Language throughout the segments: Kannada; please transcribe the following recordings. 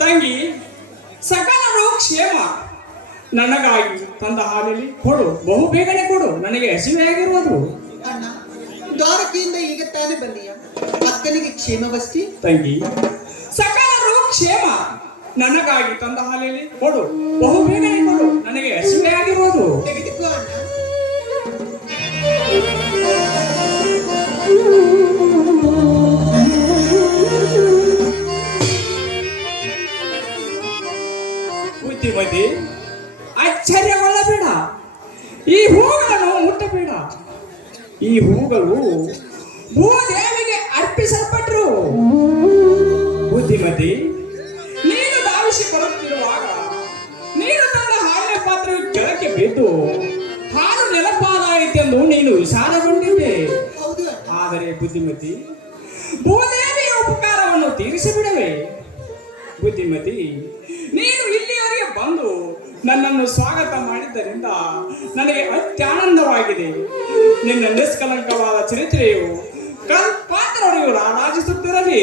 ತಂಗಿ ಸಕಲರು ಕ್ಷೇಮ. ನನಗಾಗಿ ತಂದ ಹಾಲಲ್ಲಿ ಕೊಡು. ಬಹು ಬೇಗನೆ ಕೊಡು. ನನಗೆ ಹಸಿವೆಯಾಗಿರುವುದು. ಅಣ್ಣ ದ್ವಾರಕೆಯಿಂದ ಈಗ ತಾನೇ ಬಂದೀಯ ಅಕ್ಕನಿಗೆ ಕ್ಷೇಮವಸ್ತಿ ತಂಗಿ ಸಕಲರು ಕ್ಷೇಮ. ನನಗಾಗಿ ತಂದ ಹಾಲಲ್ಲಿ ಕೊಡು. ಬಹು ಬೇಗನೆ ಕೊಡು. ನನಗೆ ಹಸಿವೆಯಾಗಿರುವುದು. ತೆಗೆದುಕೋ ಅಣ್ಣ. ಬುದ್ಧಿಮತಿ ಆಶ್ಚರ್ಯಗೊಳ್ಳಬೇಡ ಈ ಹೂಗಳನ್ನು ಮುಟ್ಟಬೇಡ. ಈ ಹೂಗಳು ಭೂದೇವಿಗೆ ಅರ್ಪಿಸಲ್ಪಟ್ಟರು ಬುದ್ಧಿಮತಿ? ನೀನು ಧಾವಿಸಿ ಬರುತ್ತಿರುವಾಗ ನೀನು ತನ್ನ ಹಾಲಿನ ಪಾತ್ರೆಯು ಕೆಳಕ್ಕೆ ಬಿದ್ದು ಹಾಲು ನೆನಪಾದಾಯಿತೆಂದು ನೀನು ವಿಚಾರಗೊಂಡಿದ್ದೆ ಆದರೆ ಬುದ್ಧಿಮತಿ ಭೂದೇವಿಯ ಉಪಕಾರವನ್ನು ತೀರಿಸಿಬಿಡವೆ. ಬುದ್ಧಿಮತಿ ಬಂದು ನನ್ನನ್ನು ಸ್ವಾಗತ ಮಾಡಿದ್ದರಿಂದ ನನಗೆ ಅತ್ಯಾನಂದವಾಗಿದೆ. ನಿನ್ನ ನಿಷ್ಕಲಂಕವಾದ ಚರಿತ್ರೆಯು ಕಲ್ಪಾತ್ರವರೆಗೂ ರಾರಾಜಿಸುತ್ತಿರಲಿ.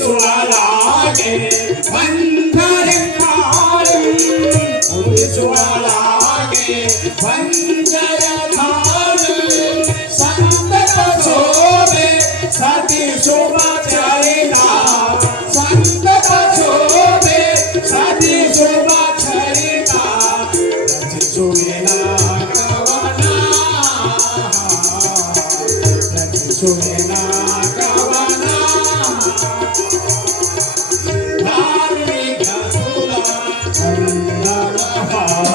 ചുളലാകെ വഞ്ചരക്കാരൻ ഒരു ചുളലാകെ വഞ്ചരക്കാരൻ സന്തോഷോടെ സതി ശുഭചരിത സന്തോഷോടെ സതി ശുഭചരിത ചുമനാകാ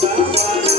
stop.